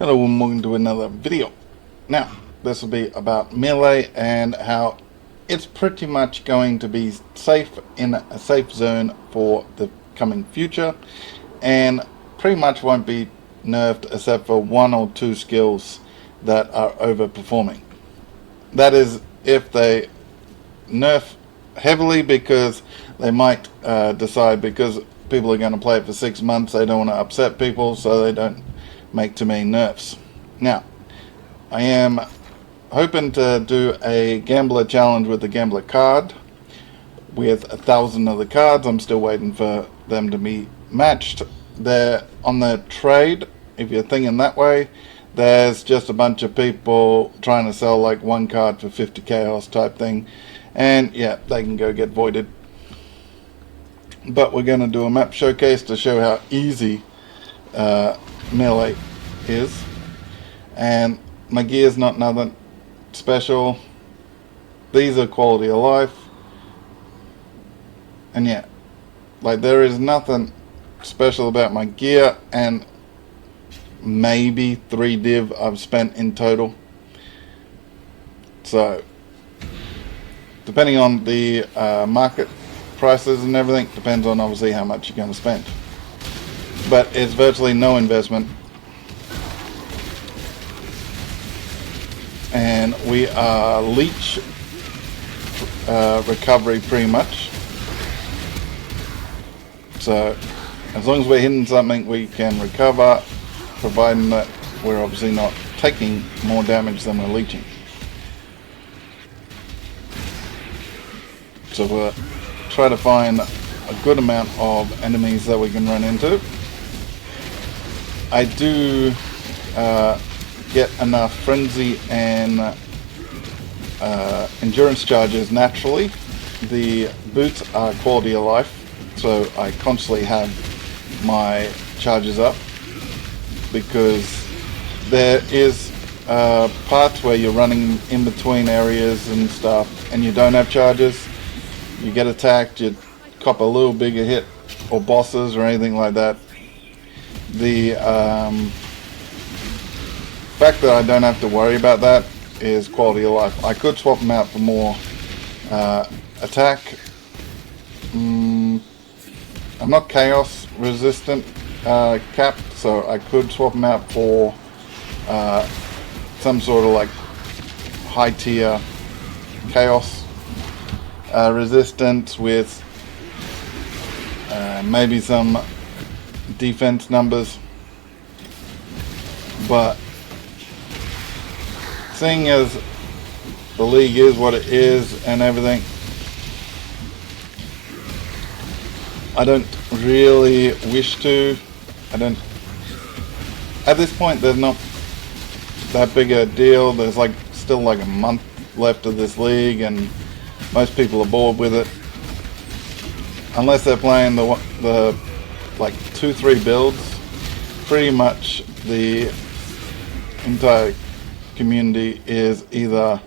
Hello and welcome to another video. Now, this will be about melee and how it's pretty much going to be safe in a safe zone for the coming future, and pretty much won't be nerfed except for one or two skills that are overperforming. That is if they nerf heavily, because they might decide, because people are going to play it for 6 months, they don't want to upset people, so they don't make too many nerfs. Now, I am hoping to do a gambler challenge with the gambler card with 1,000 of the cards. I'm still waiting for them to be matched. They're on the trade, if you're thinking that way. There's just a bunch of people trying to sell like one card for 50 chaos type thing, and yeah, they can go get voided. But we're going to do a map showcase to show how easy melee is, and my gear's not nothing special. These are quality of life, and yeah, like there is nothing special about my gear, and maybe 3 div I've spent in total. So depending on the market prices and everything, depends on obviously how much you're going to spend, but it's virtually no investment. And we are leech recovery pretty much, so as long as we're hitting something we can recover, providing that we're obviously not taking more damage than we're leeching. So we'll try to find a good amount of enemies that we can run into. I do get enough frenzy and endurance charges naturally. The boots are quality of life, so I constantly have my charges up, because there is parts where you're running in between areas and stuff and you don't have charges. You get attacked, you cop a little bigger hit, or bosses or anything like that. The fact that I don't have to worry about that is quality of life. I could swap them out for more attack. I'm not chaos resistant capped, so I could swap them out for some sort of like high tier chaos resistance with maybe some defense numbers. But seeing as the league is what it is and everything, I don't really wish to. I don't. At this point, there's not that big a deal. There's like still like a month left of this league, and most people are bored with it, unless they're playing the like 2-3 builds. Pretty much the entire community is either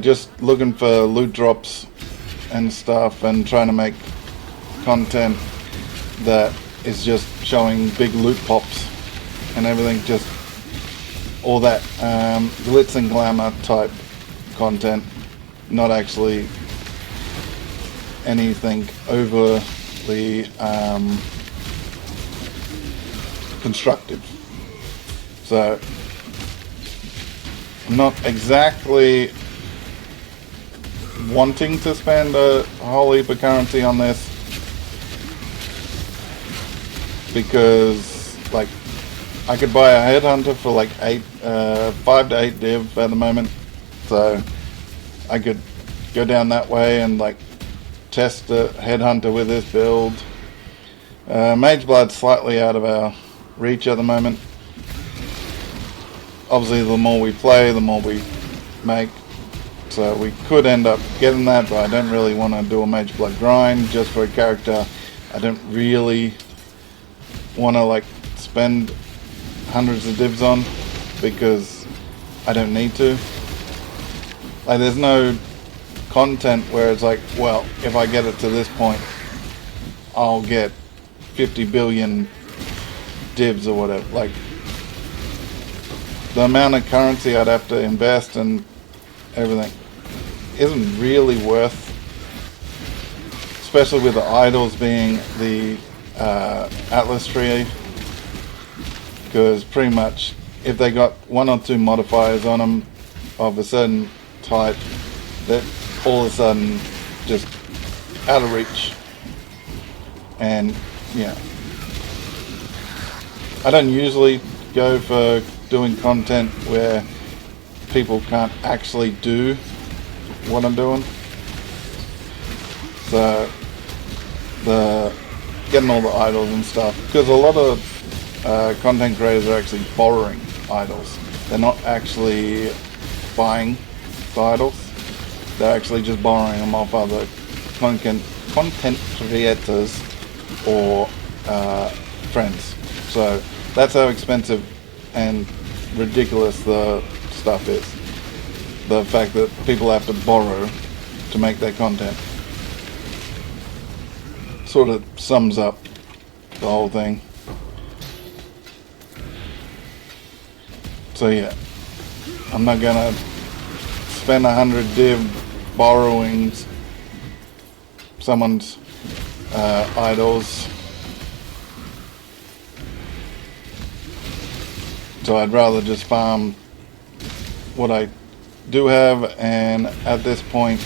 just looking for loot drops and stuff, and trying to make content that is just showing big loot pops and everything, just all that glitz and glamour type content, not actually anything overly constructive. So I'm not exactly wanting to spend a whole heap of currency on this, because like I could buy a headhunter for like 5 to 8 div at the moment, so I could go down that way and like test a headhunter with this build. Mage Blood's slightly out of our reach at the moment. Obviously the more we play, the more we make, so we could end up getting that, but I don't really want to do a Mage Blood grind just for a character I don't really want to like spend hundreds of divs on, because I don't need to. Like there's no content where it's like, well, if I get it to this point I'll get 50 billion divs or whatever. Like the amount of currency I'd have to invest and everything isn't really worth, especially with the idols being the Atlas tree, because pretty much if they got one or two modifiers on them of a certain type, that all of a sudden just out of reach. And yeah, I don't usually go for doing content where people can't actually do what I'm doing. So the getting all the idols and stuff, because a lot of content creators are actually borrowing idols. They're not actually buying the idols. They're actually just borrowing them off other content creators or friends. So that's how expensive and ridiculous the stuff is. The fact that people have to borrow to make their content sort of sums up the whole thing. So yeah, I'm not gonna spend 100 div borrowing someone's idols. So I'd rather just farm what I do have, and at this point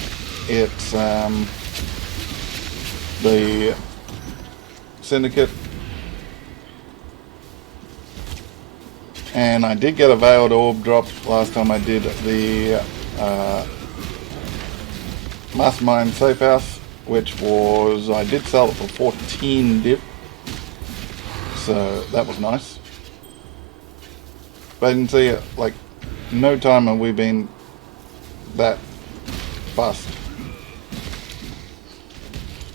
it's the Syndicate. And I did get a Veiled Orb drop last time I did the Mastermind Safe House, which was, I did sell it for 14 div, so that was nice. But you can see, like, no time have we been that fast.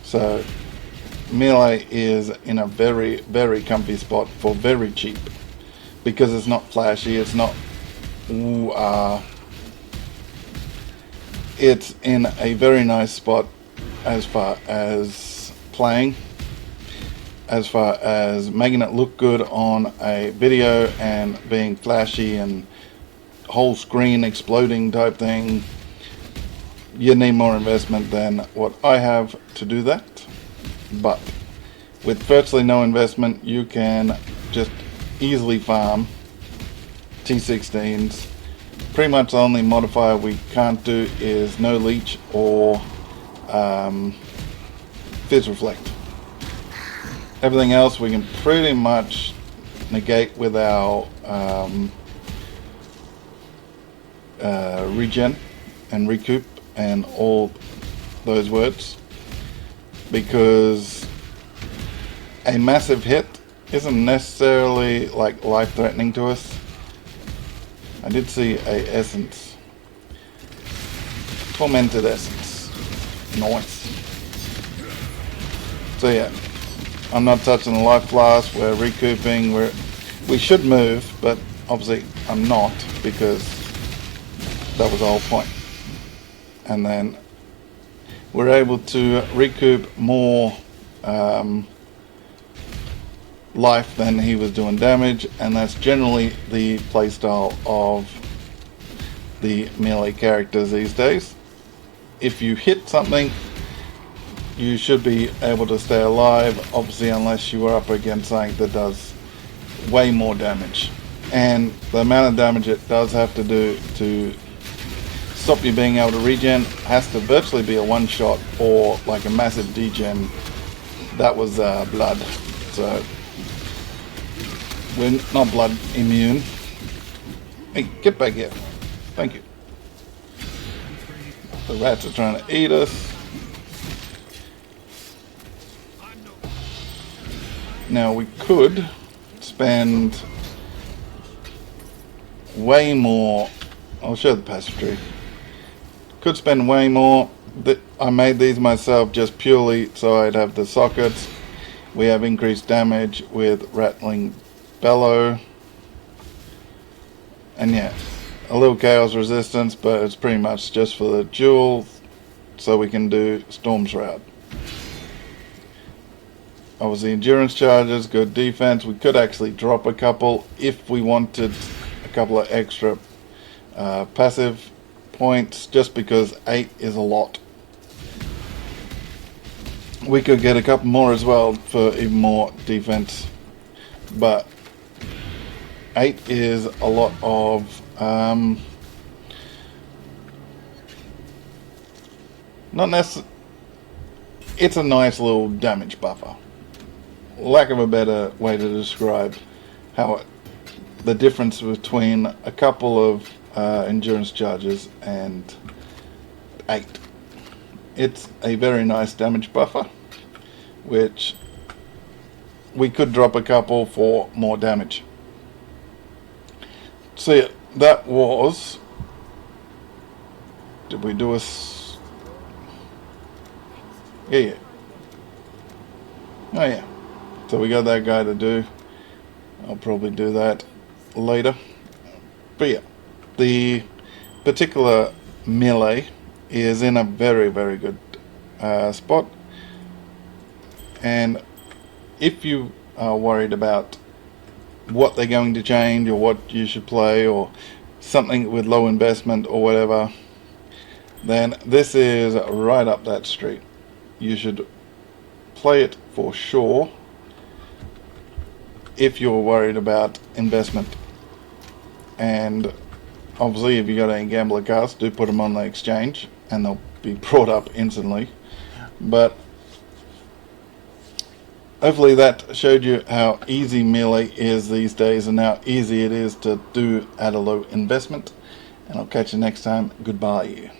So Melee is in a very, very comfy spot for very cheap, because it's not flashy, it's not it's in a very nice spot as far as playing, as far as making it look good on a video and being flashy and whole screen exploding type thing. You need more investment than what I have to do that, but with virtually no investment you can just easily farm T16s. Pretty much the only modifier we can't do is no leech or Fizz Reflect. Everything else we can pretty much negate with our regen and recoup and all those words, because a massive hit isn't necessarily like life-threatening to us. I did see a essence, tormented essence, nice. So yeah, I'm not touching the life blast. We're recouping. We should move, but obviously I'm not, because that was the whole point. And then we're able to recoup more life than he was doing damage, and that's generally the playstyle of the melee characters these days. If you hit something, you should be able to stay alive, obviously, unless you are up against something that does way more damage. And the amount of damage it does have to do to stop you being able to regen has to virtually be a one shot or like a massive degen. That was blood, so we're not blood immune. Hey, get back here. Thank you. The rats are trying to eat us. Now we could spend way more. I'll show the passage tree. Could spend way more. I made these myself just purely so I'd have the sockets. We have increased damage with Rattling Bellow. And yeah, a little chaos resistance, but it's pretty much just for the duel, so we can do Storm Shroud. Obviously endurance charges, good defense. We could actually drop a couple if we wanted a couple of extra passive points, just because 8 is a lot. We could get a couple more as well for even more defense, but 8 is a lot of not necessarily. It's a nice little damage buffer. Lack of a better way to describe how the difference between a couple of endurance charges and 8. It's a very nice damage buffer, which we could drop a couple for more damage. See, that was... Did we do a... Yeah. Oh yeah. So we got that guy to do. I'll probably do that later. But yeah, the particular melee is in a very, very good spot. And if you are worried about what they're going to change or what you should play or something with low investment or whatever, then this is right up that street. You should play it for sure if you're worried about investment. And obviously if you got any gambler cards, do put them on the exchange and they'll be brought up instantly. But hopefully that showed you how easy melee is these days and how easy it is to do at a low investment. And I'll catch you next time. Goodbye.